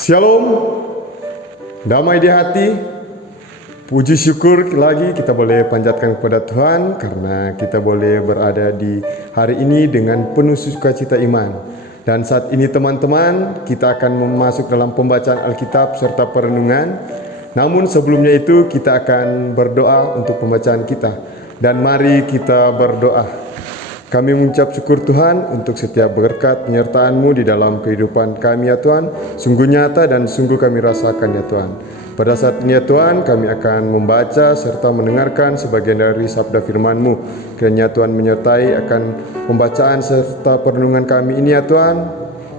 Shalom, damai di hati. Puji syukur lagi kita boleh panjatkan kepada Tuhan karena kita boleh berada di hari ini dengan penuh sukacita iman. Dan saat ini teman-teman, kita akan masuk dalam pembacaan Alkitab serta perenungan. Namun sebelumnya itu kita akan berdoa untuk pembacaan kita. Dan mari kita berdoa. Kami mengucap syukur Tuhan untuk setiap berkat penyertaan-Mu di dalam kehidupan kami ya Tuhan. Sungguh nyata dan sungguh kami rasakan ya Tuhan. Pada saat ini ya Tuhan, kami akan membaca serta mendengarkan sebagian dari sabda firman-Mu. Kiranya Tuhan menyertai akan pembacaan serta perenungan kami ini ya Tuhan.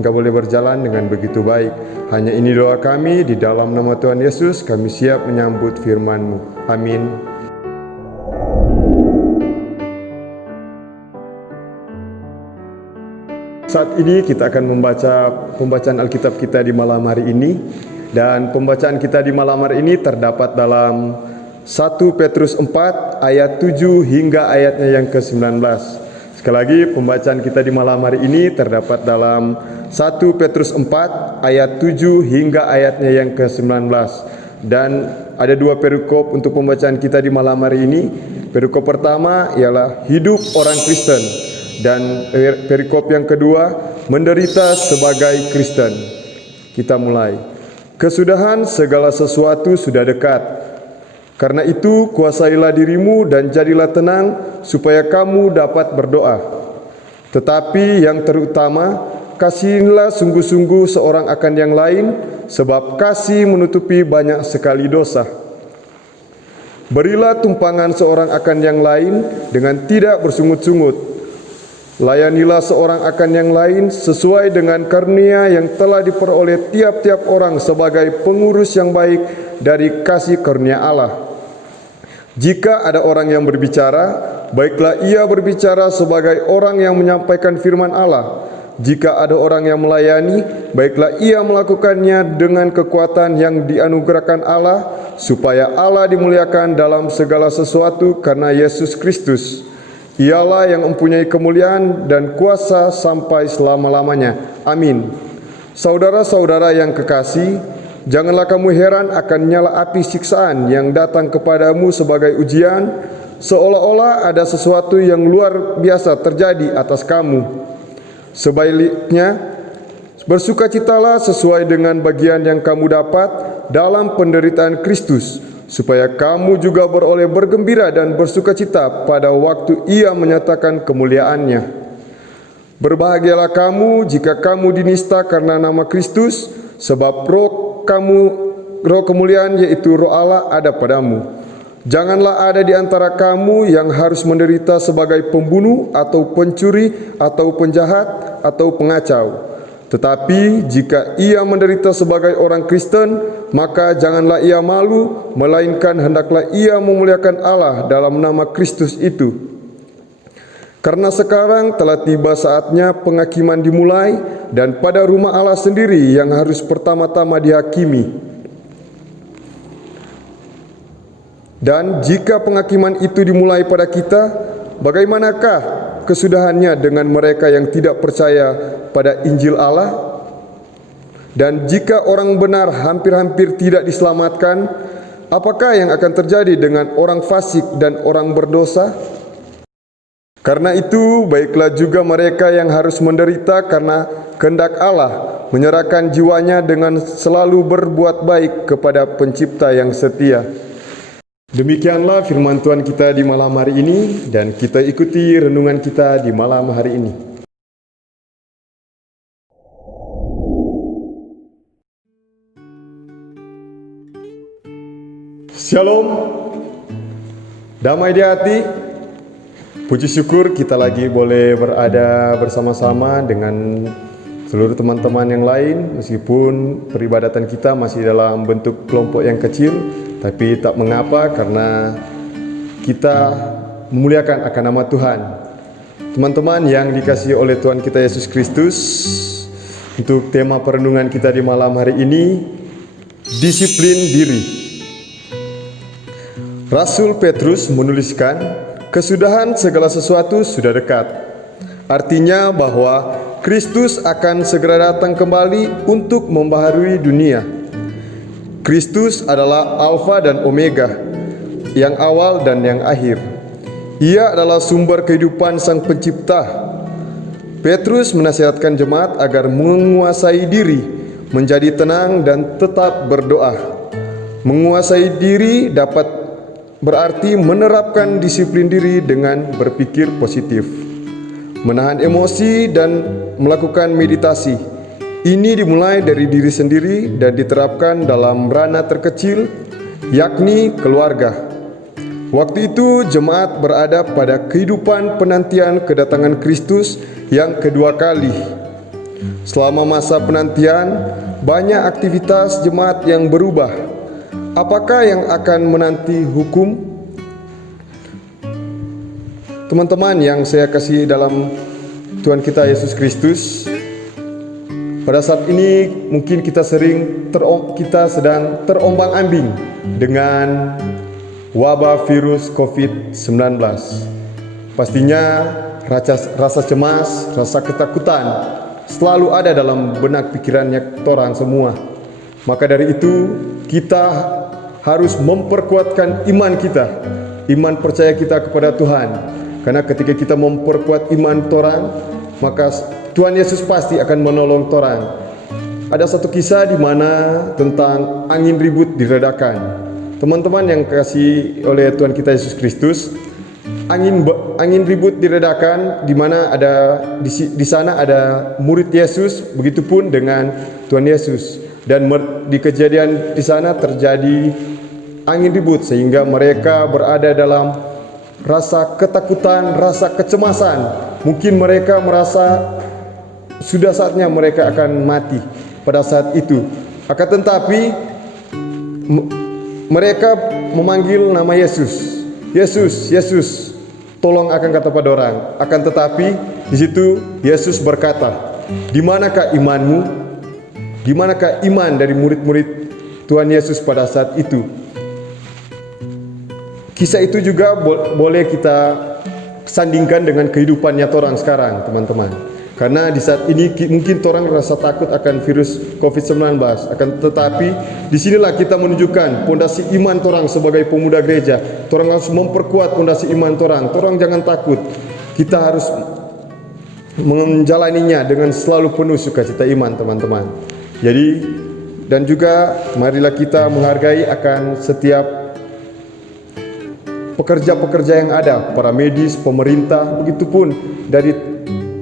Hingga boleh berjalan dengan begitu baik. Hanya ini doa kami, di dalam nama Tuhan Yesus kami siap menyambut firman-Mu. Amin. Saat ini kita akan membaca pembacaan Alkitab kita di malam hari ini. Dan pembacaan kita di malam hari ini terdapat dalam 1 Petrus 4 ayat 7 hingga ayatnya yang ke-19. Sekali lagi pembacaan kita di malam hari ini terdapat dalam 1 Petrus 4 ayat 7 hingga ayatnya yang ke-19. Dan ada dua perikop untuk pembacaan kita di malam hari ini. Perikop pertama ialah hidup orang Kristen. Dan perikop yang kedua, menderita sebagai Kristen. Kita mulai. Kesudahan segala sesuatu sudah dekat. Karena itu kuasailah dirimu dan jadilah tenang supaya kamu dapat berdoa. Tetapi yang terutama, kasihilah sungguh-sungguh seorang akan yang lain, sebab kasih menutupi banyak sekali dosa. Berilah tumpangan seorang akan yang lain dengan tidak bersungut-sungut. Layanilah seorang akan yang lain sesuai dengan karunia yang telah diperoleh tiap-tiap orang sebagai pengurus yang baik dari kasih karunia Allah. Jika ada orang yang berbicara, baiklah ia berbicara sebagai orang yang menyampaikan firman Allah. Jika ada orang yang melayani, baiklah ia melakukannya dengan kekuatan yang dianugerahkan Allah, supaya Allah dimuliakan dalam segala sesuatu karena Yesus Kristus. Ialah yang mempunyai kemuliaan dan kuasa sampai selama-lamanya. Amin. Saudara-saudara yang kekasih, janganlah kamu heran akan nyala api siksaan yang datang kepadamu sebagai ujian, seolah-olah ada sesuatu yang luar biasa terjadi atas kamu. Sebaliknya, bersukacitalah sesuai dengan bagian yang kamu dapat dalam penderitaan Kristus, supaya kamu juga beroleh bergembira dan bersukacita pada waktu Ia menyatakan kemuliaannya. Berbahagialah kamu jika kamu dinista karena nama Kristus, sebab roh kemuliaan yaitu roh Allah ada padamu. Janganlah ada di antara kamu yang harus menderita sebagai pembunuh atau pencuri atau penjahat atau pengacau. Tetapi jika ia menderita sebagai orang Kristen, maka janganlah ia malu, melainkan hendaklah ia memuliakan Allah dalam nama Kristus itu. Karena sekarang telah tiba saatnya penghakiman dimulai, dan pada rumah Allah sendiri yang harus pertama-tama dihakimi. Dan jika penghakiman itu dimulai pada kita, bagaimanakah kesudahannya dengan mereka yang tidak percaya pada Injil Allah? Dan jika orang benar hampir-hampir tidak diselamatkan, apakah yang akan terjadi dengan orang fasik dan orang berdosa? Karena itu, baiklah juga mereka yang harus menderita karena kehendak Allah, menyerahkan jiwanya dengan selalu berbuat baik kepada Pencipta yang setia. Demikianlah firman Tuhan kita di malam hari ini, dan kita ikuti renungan kita di malam hari ini. Shalom, damai di hati. Puji syukur kita lagi boleh berada bersama-sama dengan seluruh teman-teman yang lain. Meskipun peribadatan kita masih dalam bentuk kelompok yang kecil, tapi tak mengapa karena kita memuliakan akan nama Tuhan. Teman-teman yang dikasihi oleh Tuhan kita Yesus Kristus, untuk tema perenungan kita di malam hari ini, disiplin diri. Rasul Petrus menuliskan, kesudahan segala sesuatu sudah dekat. Artinya bahwa Kristus akan segera datang kembali untuk membaharui dunia. Kristus adalah Alfa dan Omega, yang awal dan yang akhir. Ia adalah sumber kehidupan Sang Pencipta. Petrus menasihatkan jemaat agar menguasai diri, menjadi tenang dan tetap berdoa. Menguasai diri dapat berarti menerapkan disiplin diri dengan berpikir positif, menahan emosi dan melakukan meditasi. Ini dimulai dari diri sendiri dan diterapkan dalam ranah terkecil, yakni keluarga. Waktu itu jemaat berada pada kehidupan penantian kedatangan Kristus yang kedua kali. Selama masa penantian, banyak aktivitas jemaat yang berubah. Apakah yang akan menanti hukum? Teman-teman yang saya kasih dalam Tuhan kita Yesus Kristus, pada saat ini mungkin kita sedang terombang-ambing dengan wabah virus COVID-19. Pastinya rasa cemas, rasa ketakutan selalu ada dalam benak pikirannya orang semua. Maka dari itu kita harus memperkuatkan iman kita, iman percaya kita kepada Tuhan. Karena ketika kita memperkuat iman orang, maka Tuhan Yesus pasti akan menolong orang. Ada satu kisah di mana tentang angin ribut diredakan. Teman-teman yang kasih oleh Tuhan kita Yesus Kristus, angin ribut diredakan di mana di sana ada murid Yesus, begitupun dengan Tuhan Yesus, dan di kejadian di sana terjadi angin ribut sehingga mereka berada dalam rasa ketakutan, rasa kecemasan. Mungkin mereka merasa sudah saatnya mereka akan mati pada saat itu. Akan tetapi mereka memanggil nama Yesus. Yesus, Yesus, tolong, akan kata pada orang. Akan tetapi di situ Yesus berkata, "Di manakah imanmu?" Di manakah iman dari murid-murid Tuhan Yesus pada saat itu? Kisah itu juga boleh kita sandingkan dengan kehidupan nyata orang sekarang, teman-teman. Karena di saat ini mungkin orang rasa takut akan virus COVID-19. Akan tetapi disinilah kita menunjukkan pondasi iman orang sebagai pemuda gereja. Orang harus memperkuat pondasi iman orang. Orang jangan takut. Kita harus menjalaninya dengan selalu penuh sukacita iman, teman-teman. Jadi, dan juga marilah kita menghargai akan setiap pekerja-pekerja yang ada, para medis, pemerintah, begitupun dari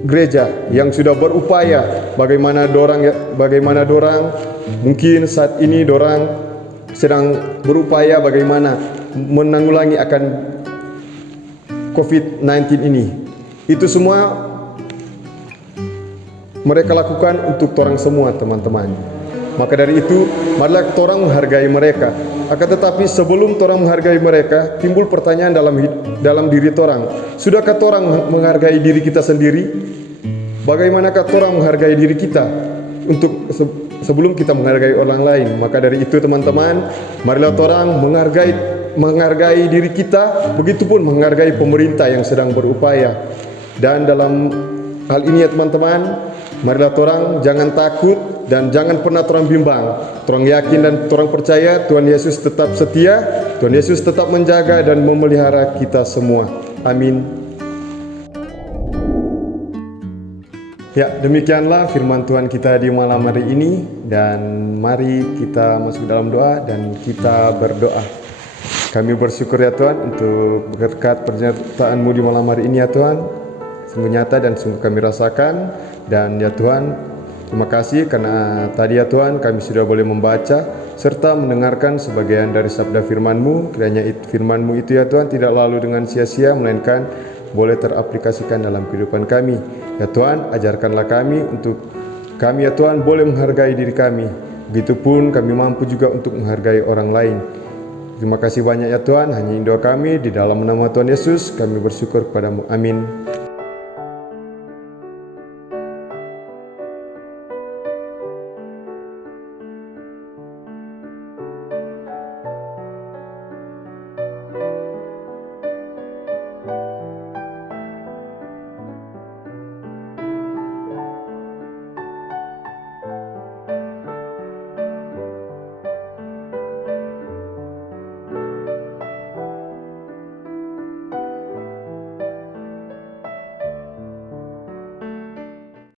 gereja yang sudah berupaya bagaimana dorang mungkin saat ini dorang sedang berupaya bagaimana menanggulangi akan COVID-19 ini. Itu semua mereka lakukan untuk orang semua, teman-teman. Maka dari itu marilah orang menghargai mereka. Akan tetapi sebelum orang menghargai mereka, timbul pertanyaan dalam diri orang. Sudahkah orang menghargai diri kita sendiri? Bagaimanakah orang menghargai diri kita untuk sebelum kita menghargai orang lain? Maka dari itu, teman-teman, marilah orang menghargai diri kita, begitupun menghargai pemerintah yang sedang berupaya. Dan dalam hal ini ya teman-teman, marilah orang jangan takut dan jangan pernah orang bimbang. Orang yakin dan orang percaya Tuhan Yesus tetap setia, Tuhan Yesus tetap menjaga dan memelihara kita semua. Amin. Ya, demikianlah firman Tuhan kita di malam hari ini, dan mari kita masuk dalam doa dan kita berdoa. Kami bersyukur ya Tuhan untuk berkat penyertaan-Mu di malam hari ini ya Tuhan. Sungguh nyata dan sungguh kami rasakan, dan ya Tuhan, terima kasih karena tadi ya Tuhan kami sudah boleh membaca serta mendengarkan sebagian dari sabda firman-Mu. Kiranya firman-Mu itu ya Tuhan tidak lalu dengan sia-sia, melainkan boleh teraplikasikan dalam kehidupan kami. Ya Tuhan, ajarkanlah kami untuk kami ya Tuhan boleh menghargai diri kami. Begitupun kami mampu juga untuk menghargai orang lain. Terima kasih banyak ya Tuhan, hanya doa kami di dalam nama Tuhan Yesus kami bersyukur kepadamu. Amin.